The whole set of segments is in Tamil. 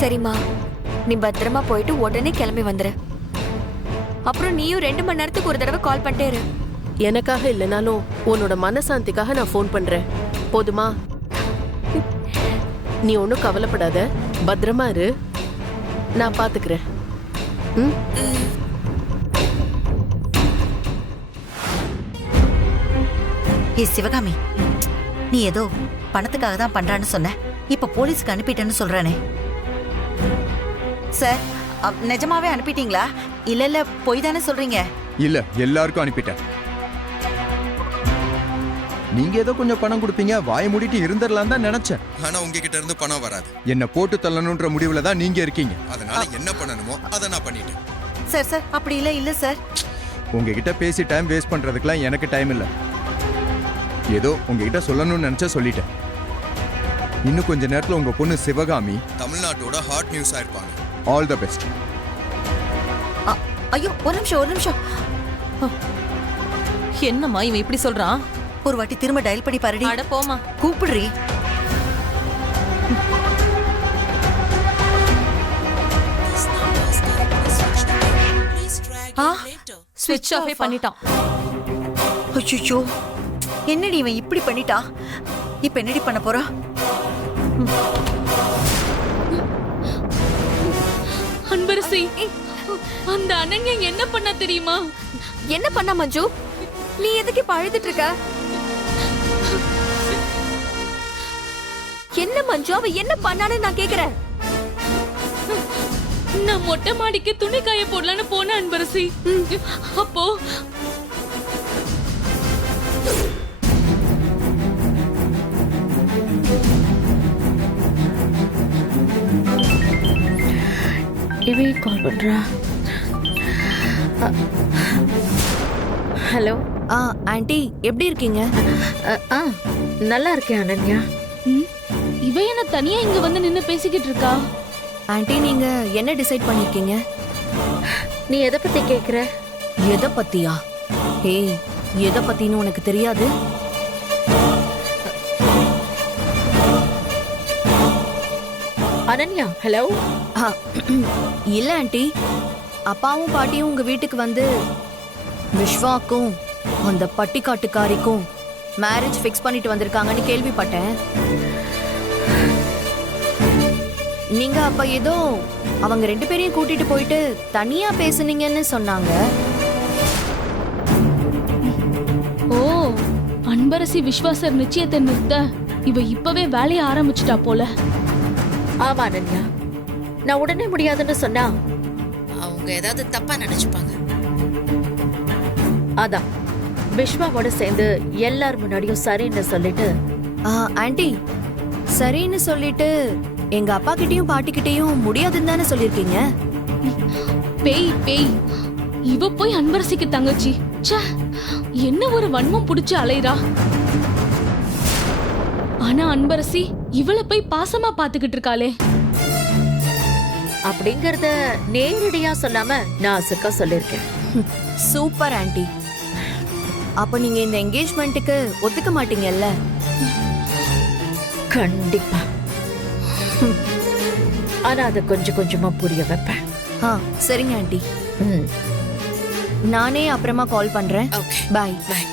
சரிம்மா, நீ பத்திரமா போயிட்டு உடனே கிளம்பி வந்துரு. அப்புறம் நீயும் 2 மணி நேரத்துக்கு ஒரு தடவை கால் பண்ணிட்டே இரு. எனக்காக இல்லைனாலும் உன்னோட மனசாந்திக்காக நான் ஃபோன் பண்றேன். போதுமா? நீ ஒன்னும் கவலைப்படாத, பத்திரமா இரு, நான் பாத்துக்கிறேன். சிவகாமி, நீ ஏதோ பணத்துக்காக தான் பண்றான்னு சொன்ன, இப்ப போலீஸ்க்கு அனுப்பிட்டேன்னு சொல்றானே சார். நிஜமாவே அனுப்பிட்டீங்களா? இல்ல இல்ல பொய் தானே சொல்றீங்க? இல்ல, எல்லாருக்கும் அனுப்பிட்டேன். நீங்க ஏதோ கொஞ்சம் பணம் கொடுப்பீங்க, வாய மூடிட்டு இருந்துடலாம் தான் நினைச்சேன். ஆனா உங்ககிட்ட இருந்து பணம் வராது. என்ன போட்டு தள்ளணும்ன்ற முடிவுல தான் நீங்க இருக்கீங்க. அதனால என்ன பண்ணணுமோ அதை நான் பண்ணிட்டேன். சார் சார் அப்படி இல்ல சார். உங்ககிட்ட பேசி டைம் வேஸ்ட் பண்றதுக்குலாம் எனக்கு டைம் இல்ல. ஏதோ உங்ககிட்ட சொல்லணும்னு நினைச்சா சொல்லிட்டேன். இன்னும் கொஞ்ச நேரத்துல உங்க பொண்ணு சிவகாமி தமிழ்நாட்டோட ஹாட் நியூஸ் ஆயிருப்பாங்க. All the best. ஐயோ, ஒரு நிமிஷம். என்னம்மா இவன் இப்படி சொல்றான்? ஒரு வாட்டி திரும்ப டயல் பண்ணி பாருடி. அட போமா, கூப்பிடுறி. ஸ்விட்ச் ஆஃபே பண்ணிட்டான். ஐயோ, என்னடி இவன் இப்படி பண்ணிட்டா? இப்ப என்னடி பண்ண போறா? அன்பரசி, அந்த அனன்யா என்ன பண்ண தெரியுமா? என்ன பண்ண மஞ்சு? நீ எதுக்கு இப்ப அழுதுட்டு இருக்க? என்ன மஞ்சு, அவ என்ன பண்ணான்னு நான் கேக்குறேன். நான் மொட்டை மாடிக்கு துணி காய போடலான்னு போன அன்பரசி. அப்போ இவே கால் பண்றா. ஹலோ. ஆண்டி எப்படி இருக்கீங்க? நல்லா இருக்கேன் அனன்யா. இவ என்ன தனியா இங்க வந்து நின்னு பேசிக்கிட்டு இருக்கா? ஆண்டி, நீங்க என்ன டிசைட் பண்ணிருக்கீங்க? நீ எதை பத்தி கேக்குற? எதை பத்தியா? ஏய், எதை பத்தின்னு உனக்கு தெரியாது? அனன்யா, ஹலோ. இல்ல ஆண்டி, அப்பாவும் பாட்டியும் உங்க வீட்டுக்கு வந்து விஸ்வாக்கும் அந்த பட்டிக்காட்டுக்காரிக்கும் மேரேஜ் ஃபிக்ஸ் பண்ணிட்டு வந்திருக்காங்கன்னு கேள்விப்பட்டேன். நீங்க அப்ப ஏதோ அவங்க 2 பேரையும் கூட்டிட்டு போயிட்டு தனியா பேசுனீங்கன்னு சொன்னாங்க. ஓ, அன்பரசி விஸ்வாசர் நிச்சயத்தை நிறுத்த இவ இப்பவே வேலைய ஆரம்பிச்சுட்டா போல. ஆமா அனன்யா, நான் உடனே முடியாதுன்னு சொன்னா அவங்க ஏதாவது தப்பா நினைச்சுப்பாங்க. அதான் விஸ்வாவோட சேர்ந்து எல்லார் முன்னாடியும் சரின்னு சொல்லிட்டு. ஆண்டி, சரின்னு சொல்லிட்டு எங்க அப்பா கிட்டயும் பாட்டி கிட்டயும் முடியாதுன்னு தானே சொல்லிருக்கீங்க. பேய், இவ போய் அன்பரசிக்கு தங்கச்சி. என்ன ஒரு வன்மம் புடிச்சு அலைறா. ஆனா அன்பரசி இவளை போய் பாசமா பாத்துக்கிட்டு இருக்காளே. அப்படிங்கறத நேரடியா சொல்லாம நான் அசுக்கா சொல்லிருக்கேன். Super aunty. அப்ப நீங்க இந்த என்கேஜ்மெண்ட்டுக்கு ஒத்துக்க மாட்டீங்கல்ல? கண்டிப்பா. ஆனா அதை கொஞ்சம் கொஞ்சமா புரிய வைப்பேன். சரிங்க ஆண்டி. நானே அப்புறமா கால் பண்றேன். பாய். பாய்.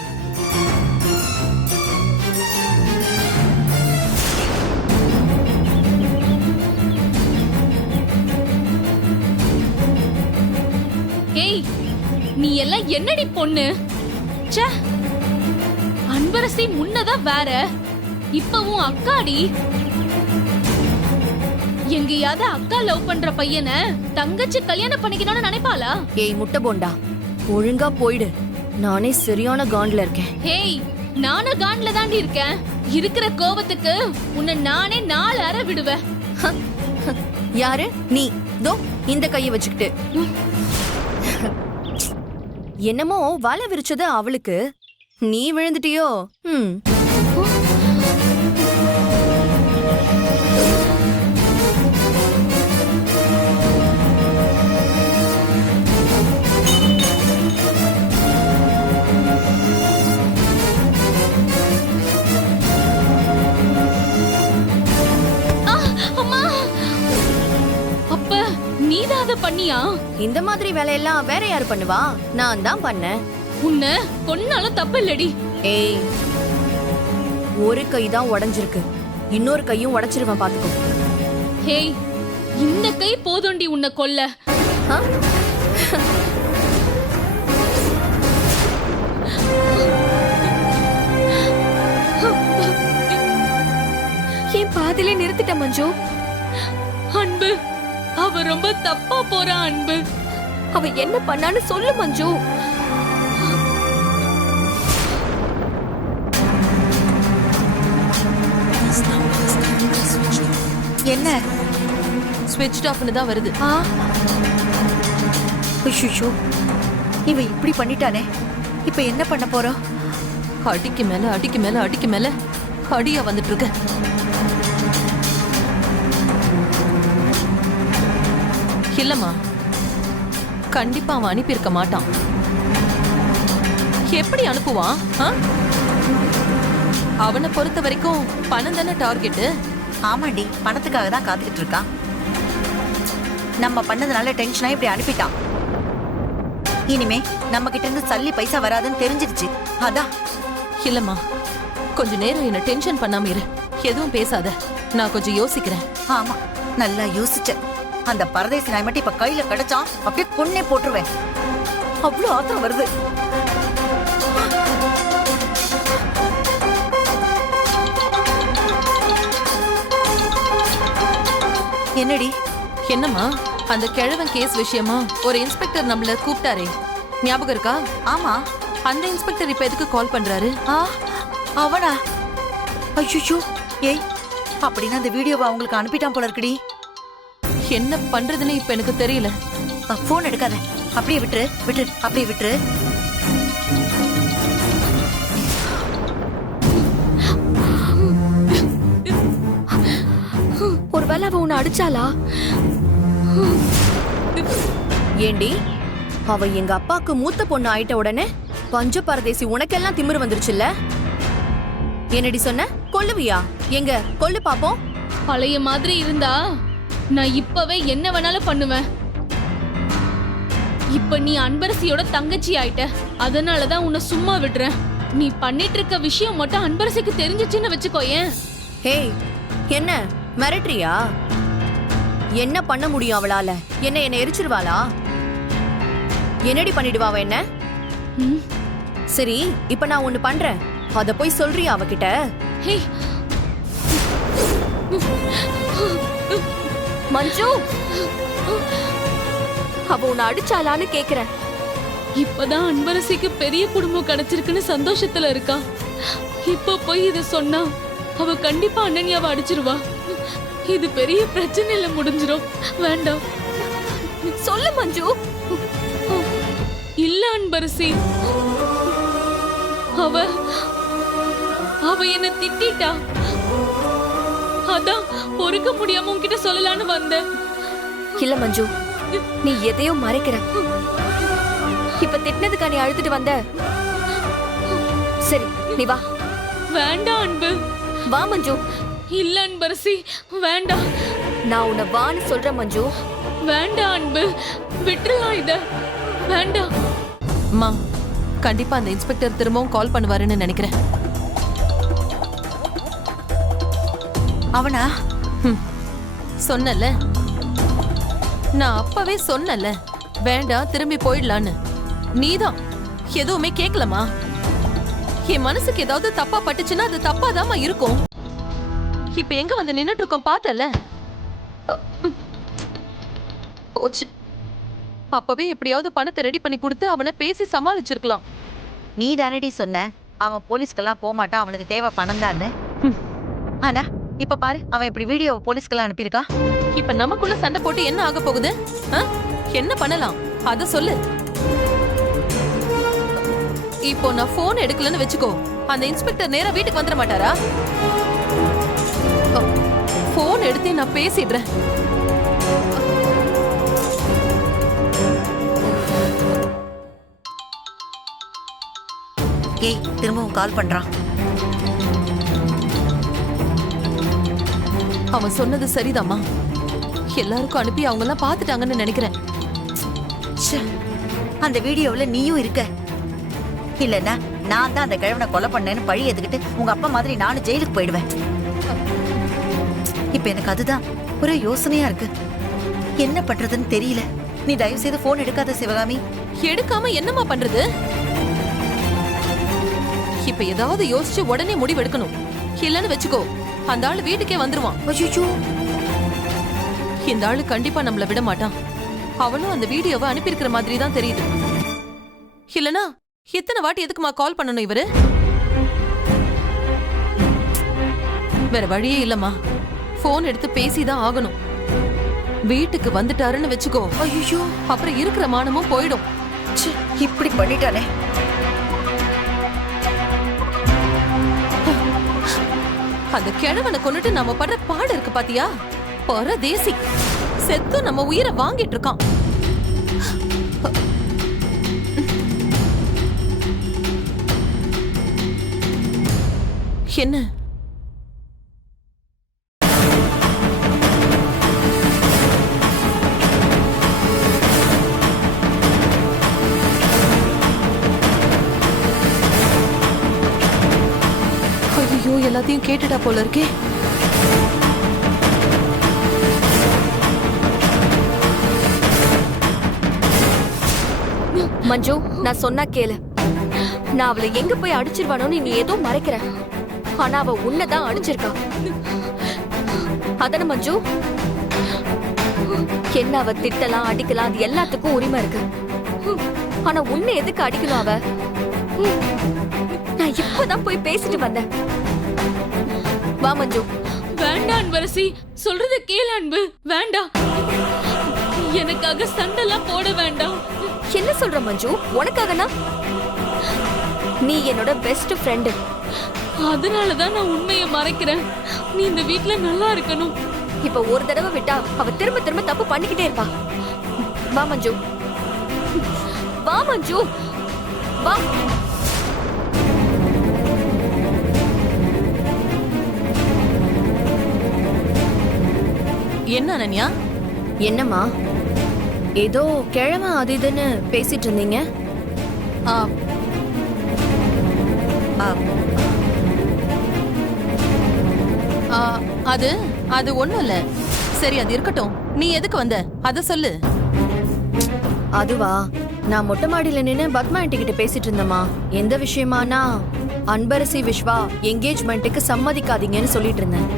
ஏய், நீ எல்லாம் என்னடி பொண்ணு? அன்பரசி முன்னதான் வேற, இப்பவும் அக்காடி. எங்கேயாவது அக்கா லவ் பண்ற பையனை தங்கச்சி கல்யாணம் பண்ணிக்கணும்னு நினைப்பாளா? ஏய் முட்டை போண்டா, ஒழுங்கா போயிடு. நானே சரியான காண்ட்ல இருக்கேன். ஏய், நானும் காண்ட்ல தாண்டி இருக்கேன். இருக்கிற கோபத்துக்கு உன்னை நானே 4 அறை விடுவேன். யாரு நீ? தோ இந்த கையை வச்சுக்கிட்டு. என்னமோ வலை விரிச்சது அவளுக்கு, நீ விழுந்துட்டியோ? நீதான் அதை பண்ணியா? இந்த மாதிரி வேலையெல்லாம் வேற யாரு பண்ணுவா? நான் தான் பண்ணேன். உன்னை கொன்னாலும் தப்பு இல்லடி. ஏய், ஒரு கை தான் உடைஞ்சிருக்கு, இன்னொரு கையும் உடைச்சிருவேன் பாத்துக்கோ. ஹேய், இந்த கை போதுண்டி உன்னை கொல்ல. ஆ? ஏன் பாதியிலே நிறுத்திட்ட மஞ்சு? அன்பு, அவ ரொம்ப தப்பா போறா அன்பு. அவ என்ன பண்ணான்னு சொல்லு மஞ்சு. என்ன? ஸ்விட்ச் ஆஃப்னு தான் வருது. ஐயோ, இவ இப்படி பண்ணிட்டானே, இப்ப என்ன பண்ண போறோம்? அடிக்கு மேல அடிக்கு மேல அடிக்கு மேல அடியா வந்துட்டு இருக்கு. இல்லம்மா, கண்டிப்பா அவன் அனுப்பியிருக்க மாட்டான். எப்படி அனுப்புவான்? ஆ? அவனை பொறுத்த வரைக்கும் பணம் தானே டார்கெட்டு. ஆமாண்டி, பணத்துக்காக தான் காத்துக்கிட்டு இருக்கான். நம்ம பண்ணதுனால டென்ஷனா இப்படி அனுப்பிட்டான். இனிமே நம்ம கிட்ட இருந்து சல்லி பைசா வராதுன்னு தெரிஞ்சிருச்சு. அதான். இல்லம்மா, கொஞ்ச நேரம் என்ன டென்ஷன் பண்ணாம இரு. எதுவும் பேசாத, நான் கொஞ்சம் யோசிக்கிறேன். ஆமா, நல்லா யோசிச்ச. அந்த பரதேசி நாய் மட்டும் இப்ப கையில கிடைச்சான், அப்படியே கொன்னே போட்டுருவேன். அவ்வளவு ஆத்திரம் வருது. என்னடி? என்னம்மா, அந்த கிழவன் கேஸ் விஷயமா ஒரு இன்ஸ்பெக்டர் நம்மள கூப்பிட்டாரே, ஞாபகம் இருக்கா? ஆமா. அந்த இன்ஸ்பெக்டர் இப்ப எதுக்கு கால் பண்றாரு? அவனா? ஐயோ, ஏய், அப்படின்னா அந்த வீடியோவை அவங்களுக்கு அனுப்பிட்டான் போல இருக்குடி. என்ன பண்றதுன்னு இப்ப எனக்கு தெரியல. போன் எடுக்காத, அப்படியே விட்டுரு விட்டுரு, அப்படியே விட்டுரு. ஒருவேளை அவ உன்னை அடிச்சாளா? ஏண்டி, அவ எங்க அப்பாக்கு மூத்த பொண்ணு ஆயிட்ட உடனே பஞ்ச பரதேசி உனக்கெல்லாம் திமிரு வந்துருச்சுல்ல? என்னடி சொன்ன? கொல்லுவியா? எங்க கொல்லு பாப்போம். பழைய மாதிரி இருந்தா நான் இப்பவே என்ன வேணாலும் பண்ணுவேன். இப்ப நீ அன்பரசியோட தங்கச்சி ஆயிட்ட, அதனாலதான் உன்னை சும்மா விடுறேன். நீ பண்ணிட்டு இருக்க விஷயம் மட்டும் அன்பரசிக்கு தெரிஞ்சிச்சுன்னு வச்சுக்கோயேன். ஹேய், என்ன மிரட்டுறியா? என்ன பண்ண முடியும் அவளால? என்ன எரிச்சிருவாளா? என்னடி பண்ணிடுவா அவ என்ன? ம். சரி, இப்ப நான் ஒண்ணு பண்றேன், அத போய் சொல்றியா அவகிட்ட? ஹேய், மஞ்சு, அவ உன்னை அடிச்சாளான்னு கேக்குறேன். இப்பதான் அன்பரசிக்கு பெரிய குடும்பம் கிடைச்சிருக்குன்னு சந்தோஷத்துல இருக்கா. இப்ப போய் இத சொன்னா அவ கண்டிப்பா அண்ணன்யாவை அடிச்சிருவா. இது பெரிய பிரச்சனையில முடிஞ்சிரும். வேண்டாம். சொல்லு மஞ்சு. இல்ல அன்பரசி, அவ என்ன திட்டிட்டா. அதான் பொறுக்க முடியாம உன்கிட்ட சொல்லலான்னு வந்தேன். இல்ல மஞ்சு, நீ எதையோ மறைக்கிற. இப்ப திட்டினதுக்கா நீ அழுதுட்டு வந்த? சரி, நீ வா. வேண்டாம் அன்பு. வா மஞ்சு. இல்ல அன்பரசி, வேண்டாம். நான் உன்னை வான்னு சொல்றேன் மஞ்சு. வேண்டாம் அன்பு, விட்டுறலாம் இத. வேண்டாம். அம்மா, கண்டிப்பா அந்த இன்ஸ்பெக்டர் திரும்பவும் கால் பண்ணுவாருன்னு நினைக்கிறேன். அவனா? சொன்னல, நான் அப்பவே சொன்னல, வேண்டாம் திரும்பி போயிடலான்னு. நீதான் எதுவுமே கேட்கலமா. என் மனசுக்கு ஏதாவது தப்பா பட்டுச்சுன்னா அது தப்பாதாம்மா இருக்கும். இப்ப எங்க வந்து நின்னுட்டு இருக்கோம் பார்த்தல. போச்சு. அப்பவே எப்படியாவது பணத்தை ரெடி பண்ணி கொடுத்து அவனை பேசி சமாளிச்சிருக்கலாம். நீ தானடி சொன்ன அவன் போலீஸ்க்கெல்லாம் போக மாட்டான், அவனுக்கு தேவை பணம் தான். ஆனா இப்ப பாரு, அவன் இப்படி வீடியோ போலீஸ்க்கெல்லாம் அனுப்பியிருக்கா. இப்ப நமக்குள்ள சண்டை போட்டு என்ன ஆக போகுது? என்ன பண்ணலாம் அத சொல்லு. இப்போ நான் போன் எடுக்கலன்னு வெச்சுக்கோ, அந்த இன்ஸ்பெக்டர் நேரா வீட்டுக்கு வந்துட மாட்டாரா? போன் எடுத்து நான் பேசிடுறேன். ஏய், திரும்பவும் கால் பண்றான். அவன் சொன்னது சரிதாம்மா. எல்லாருக்கும் அனுப்பி அவங்க எல்லாம் பாத்துட்டாங்கன்னு நினைக்கிறேன். ச்சே, அந்த வீடியோவுல நீயும் இருக்க. இல்லன்னா நான் தான் அந்த கிழவனை கொலை பண்ணேன்னு பழி ஏத்துக்கிட்டு உங்க அப்பா மாதிரி நானும் ஜெயிலுக்கு போயிடுவேன். இப்ப எனக்கு அதுதான் ஒரு யோசனையா இருக்கு. என்ன பண்றதுன்னு தெரியல. நீ தயவு செய்து போன் எடுக்காத சிவகாமி. எடுக்காம என்னம்மா பண்றது? இப்ப ஏதாவது யோசிச்சு உடனே முடிவு எடுக்கணும். இல்லன்னு வெச்சுக்கோ, அந்த ஆளு வீட்டுக்கே வந்துருவான். அய்யோ, இந்த ஆளு கண்டிப்பா நம்மள விட மாட்டான். அவனும் அந்த வீடியோவை அனுப்பியிருக்கிற மாதிரி தான் தெரியுது. இல்லனா இத்தனை வாட்டி எதுக்குமா கால் பண்ணணும் இவரு? வேற வழியே இல்லம்மா, போன் எடுத்து பேசிதான் ஆகணும். வீட்டுக்கு வந்துட்டாருன்னு வெச்சுக்கோ, ஐயோ, அப்புறம் இருக்கிற மானமும் போயிடும். ச்சே, இப்படி பண்ணிட்டானே. அந்த கிழவனை கொண்டுட்டு நாம படுற பாடு இருக்கு பாத்தியா? பரதேசி செத்து நம்ம உயிரை வாங்கிட்டு இருக்கான். என்ன ஐயோ, எல்லாத்தையும் கேட்டுட்டா போல இருக்கே. மஞ்சு, நான் சொன்னா கேளு. நான் அவளை எங்க போய் அடிச்சிருவானோன்னு நீ ஏதோ மறைக்கிற. ஆனா அவ உன்னைதான் அடிச்சிருக்கா. அதான மஞ்சு? என்ன அவ திட்டலாம், அடிக்கலாம், அது எல்லாத்துக்கும் உரிமை இருக்கு. ஆனா உன்னை எதுக்கு அடிக்கணும் அவ? நான் இப்பதான் போய் பேசிட்டு வந்தேன். வா மஞ்சு. வேண்டாம் அன்பரசி, சொல்றத கேளு அன்பு. வேண்டாம், எனக்காக சண்டெல்லாம் போட வேண்டாம். என்ன சொல்ற மஞ்சு? உனக்காகனா? நீ என்னோட பெஸ்ட் ஃப்ரெண்டு. அதனாலதான் நான் உண்மையை மறைக்கிறேன். நீ இந்த வீட்ல நல்லா இருக்கணும். இப்ப ஒரு தடவை விட்டா அவ திரும்ப திரும்ப தப்பு பண்ணிக்கிட்டே இருப்பா. வா மஞ்சு, வா மஞ்சு, வா. என்ன அனன்யா? என்னம்மா ஏதோ கிழமை அது இதுன்னு பேசிட்டு இருந்தீங்க? ஆ, ஆ, ஆ, அது அது ஒண்ணும் இல்ல. சரி, அது இருக்கட்டும். நீ எதுக்கு வந்த அத சொல்லு. அதுவா, நான் மொட்டை மாடியில நின்னு பத்மா ஆண்டி கிட்ட பேசிட்டு இருந்தேம்மா. எந்த விஷயமானா அன்பரசி விஸ்வா என்கேஜ்மெண்ட்டுக்கு சம்மதிக்காதீங்கன்னு சொல்லிட்டு இருந்தேன்.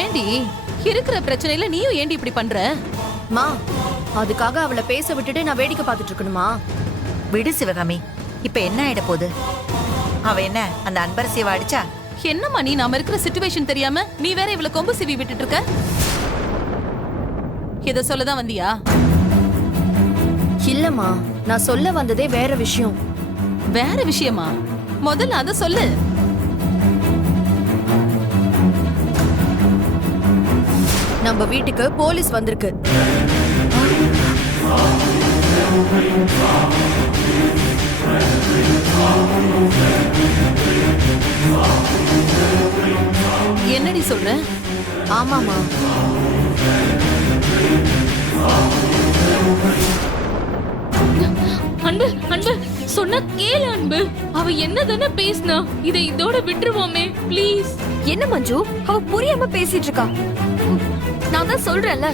ஏண்டி இருக்கிற பிரச்சனையில நீயும் ஏண்டி இப்படி பண்ற? மா, அதுக்காக அவளை பேச விட்டுட்டு நான் வேடிக்கை பார்த்துட்டு இருக்கணுமா? விடு சிவகாமி. இப்ப என்ன ஆயிட போகுது? அவ என்ன அந்த அன்பரசியவ அடிச்சா? என்னம்மா நீ நாம இருக்கிற சிச்சுவேஷன் தெரியாம நீ வேற இவ்வளவு கொம்பு சிவி விட்டுட்டு இருக்க? இத சொல்லதான் வந்தியா? இல்லம்மா, நான் சொல்ல வந்ததே வேற விஷயம். வேற விஷயமா? முதல்ல அத சொல்லு. நம்ம வீட்டுக்கு போலீஸ் வந்திருக்கு. என்னடி சொல்ற? ஆமாமா. அன்பு, அன்பு, சொன்னா கேளு அன்பு. அவ என்னதானே பேசினா? இதை இதோட விட்டுருவோமே ப்ளீஸ். என்ன மஞ்சு, அவ புரியாம பேசிட்டு இருக்கா. நான் தான் சொல்றேன்ல,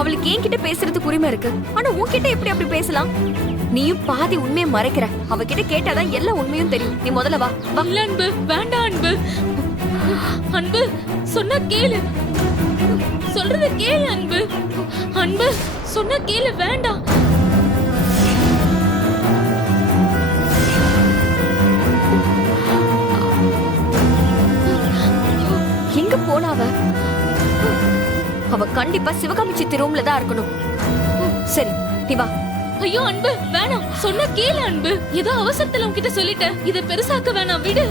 அவளுக்கு என்கிட்ட பேசுறதுக்கு உரிமை இருக்கு. ஆனா உன்கிட்ட எப்படி அப்படி பேசலாம்? நீயும் பாதி உண்மையை மறைக்கிற. அவகிட்ட கேட்டாதான் எல்லா உண்மையும் தெரியும். நீ முதல்ல வா. இல்ல அன்பு, வேண்டாம் அன்பு. அன்பு, சொன்னா கேளு. சொல்றத கேளு அன்பு. அன்பு, சொன்னா கேளு. வேண்டாம். எங்க போனா அவ? அவ கண்டிப்பா சிவகாமி சித்தி ரூம்ல தான் இருக்கணும். சரி, நீ வா. ஐயோ அன்பு, வேணாம். சொன்னா கேளு அன்பு. ஏதோ அவசரத்துல உன்கிட்ட சொல்லிட்டேன். இத பெருசாக்க வேணாம், விடு.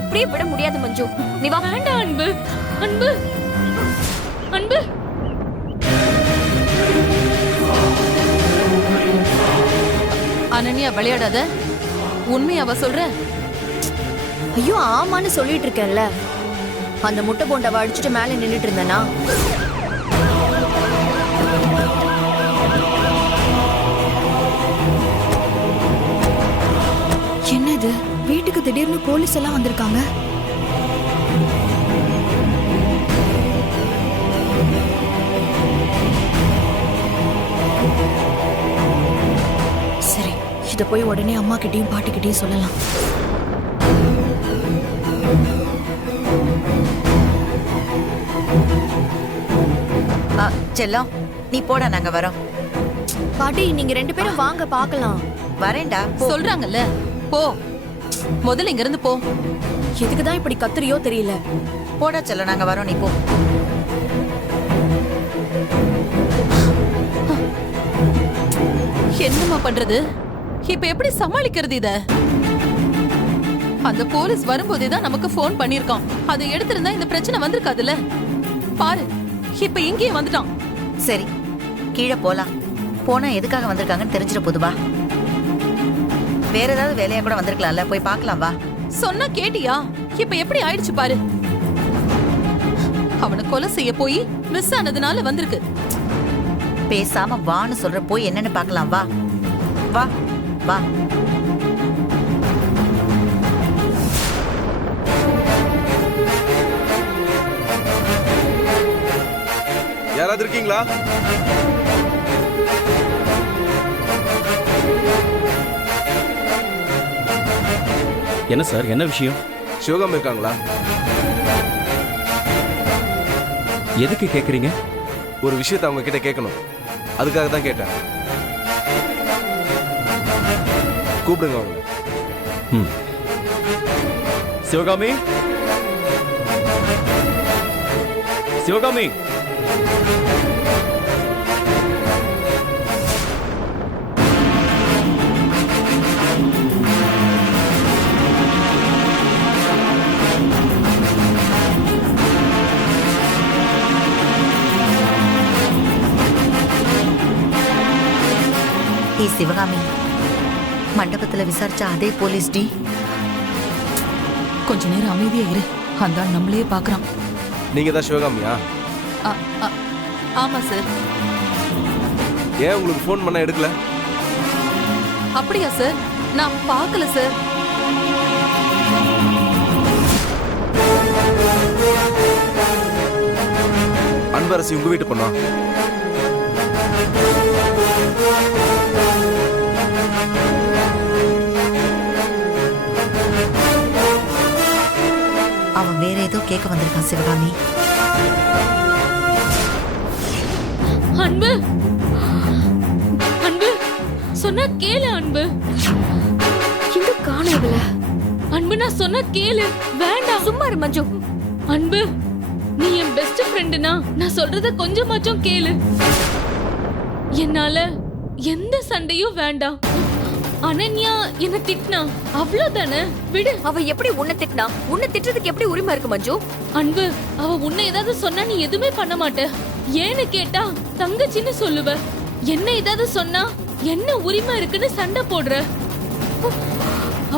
இப்படியே விட முடியாது மஞ்சு. நீ வா. வேண்டாம் அன்பு. அன்பு, அன்பு. அனன்யா விளையாடாத, உண்மையாவா சொல்ற? ஐயோ ஆமான்னு சொல்லிட்டு இருக்கேன்ல. அந்த முட்டை போண்டவை அடிச்சுட்டு மேலே நின்னுட்டு இருந்தேனா? என்னது, வீட்டுக்கு திடீர்னு போலீஸ் எல்லாம் வந்திருக்காங்க. சரி, இத போய் உடனே அம்மா கிட்டயும் பாட்டிக்கிட்டயும் சொல்லலாம். செல்லம், நீ போடா, நாங்க வரோம். பாட்டி, நீங்க 2 பேரும் வாங்க பார்க்கலாம். வரேன்டா, போ. சொல்றாங்கல்ல, போ. முதல்ல இங்க இருந்து போ. எதுக்குதான் இப்படி கத்துறியோ தெரியல. போடா செல்லம், நாங்க வரோம், நீ போ. என்னம்மா பண்றது? இப்ப எப்படி சமாளிக்கிறது இத? அந்த போலீஸ் வரும்போதே தான் நமக்கு போன் பண்ணிருக்கான். அதை எடுத்திருந்தா இந்த பிரச்சனை வந்திருக்காதுல்ல. பாரு, இப்ப இங்கேயே வந்துட்டான். சரி, கீழே போலாம். போனா எதுக்காக வந்திருக்காங்கன்னு தெரிஞ்சிட போதுவா. வேற ஏதாவது வேலையா கூட வந்திருக்கலாம்ல, போய் பார்க்கலாம் வா. சொன்னா கேட்டியா? இப்ப எப்படி ஆயிடுச்சு பாரு. அவனை கொலை செய்ய போய் மிஸ் ஆனதுனால வந்திருக்கு. பேசாம வான்னு சொல்ற, போய் என்னன்னு பார்க்கலாம் வா. வா வா. யாராவது இருக்கீங்களா? என்ன சார், என்ன விஷயம்? சிவகாமி இருக்காங்களா? எதுக்கு கேக்குறீங்க? ஒரு விஷயத்தை அவங்க கிட்ட கேட்கணும், அதுக்காக தான் கேட்டேன். கூப்பிடுங்க அவங்க. சிவகாமி, சிவகாமி. சிவகாமி, மண்டபத்துல விசாரிச்ச அதே போலீஸ் டி. கொஞ்ச நேரம் அமைதியா இரு, அந்த ஆள் நம்மளையே பாக்குறான். நீங்க தான் சிவகாமியா? ஆமா சார். ஏன் உங்களுக்கு ஃபோன் பண்ண எடுக்கல? அப்படியா சார்? நான் பார்க்கல சார். அன்பரசி உங்க வீட்டு பொண்ணா? அவன் வேற ஏதோ கேட்க வந்திருக்கான் சிவகாமி. அன்பு, அன்பு சொன்னா கேளு. அன்பு, இங்க காணவில்ல. அன்பு நான் சொன்னா கேளு. வேண்டாம், சும்மா இரு மஞ்சு. அன்பு, நீ என் பெஸ்ட் ஃப்ரெண்டுனா நான் சொல்றத கொஞ்சமாச்சும் கேளு. என்னால எந்த சண்டையும் வேண்டாம். அனன்யா என்ன திட்டினா அவ்வளவுதானே, விடு. அவ எப்படி உன்னை திட்டினா? உன்னை திட்டுறதுக்கு எப்படி உரிமை இருக்கு மஞ்சு? அன்பு, அவ உன்னை ஏதாவது சொன்னா நீ எதுவுமே பண்ண மாட்ட. ஏன்னு கேட்டா தங்கச்சின்னு சொல்லுவ. என்ன ஏதாவது சொன்னா என்ன உரிமை இருக்குன்னு சண்டை போடுற.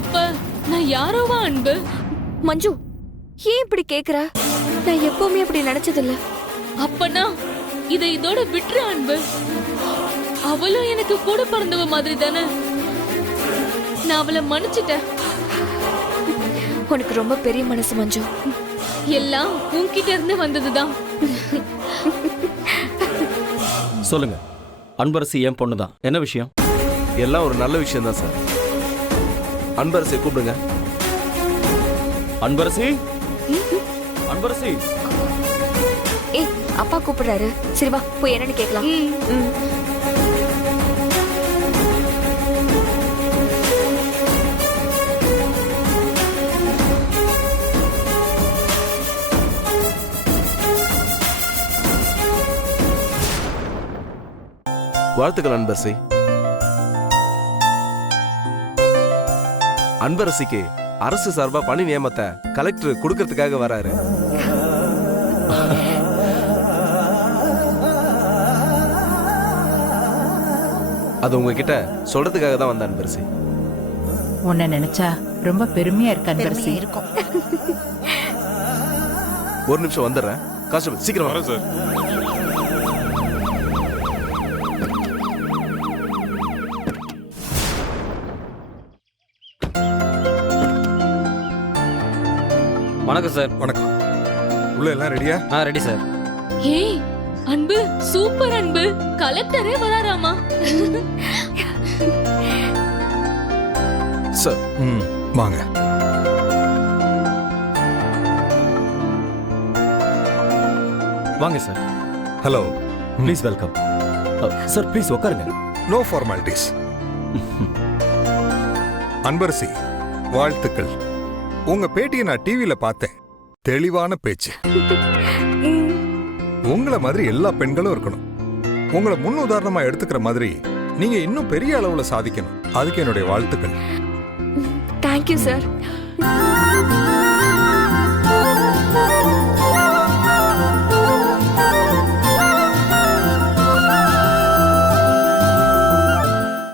அப்ப நான் யாரோவா அன்பு? மஞ்சு, ஏன் இப்படி கேக்குற? நான் எப்பவுமே அப்படி நினைச்சதில்ல. அப்பனா இதை இதோட விட்டுற அன்பு. அவளும் எனக்கு கூட பிறந்தவ மாதிரி தானே. நான் அவளை மன்னிச்சிட்டேன். உனக்கு ரொம்ப பெரிய மனசு மஞ்சு. எல்லாம் உன்கிட்ட இருந்து வந்ததுதான். சொல்லுங்க, அன்பரசி என் பொண்ணுதான். என்ன விஷயம்? எல்லாம் ஒரு நல்ல விஷயம் தான் சார். அன்பரசியை கூப்பிடுங்க. அன்பரசி, அன்பரசி. ஏய், அப்பா கூப்பிடுறாரு. சரி வா, போய் என்னன்னு கேட்கலாம். வாழ்த்துக்கள் அன்பரசி. அன்பரசிக்கு அரசு சார்பா பணி நியமனத்தை கலெக்டர் கொடுக்கறதுக்காக வராரு. அது உங்ககிட்ட சொல்றதுக்காக தான் வந்த அன்பரசி. உன்னை நினைச்சா ரொம்ப பெருமையா இருக்கு அன்பரசி. பெருமையா இருக்கும். ஒரு நிமிஷம் வந்துடுறேன். கான்ஸ்டபிள் சீக்கிரம் வர சார். வணக்கம் சார். வணக்கம். உள்ள எல்லாம் ரெடியா? Ready sir. ஏய் அன்பு, சூப்பர் அன்பு, கலெக்டரே வராராமா. சார் வாங்க. வாங்க sir. Hello. Please welcome. Sir please உட்காருங்க. No formalities. அன்பரசி, வாழ்த்துக்கள். உங்க பேட்டியை நான் டிவியில பார்த்தேன். தெளிவான பேச்சு. உங்களை மாதிரி எல்லா பெண்களும் இருக்கணும். உங்களை முன் உதாரணமா எடுத்துக்கிற மாதிரி நீங்க இன்னும் பெரிய அளவுல சாதிக்கணும். அதுக்கு என்னுடைய வாழ்த்துக்கள். Thank you sir.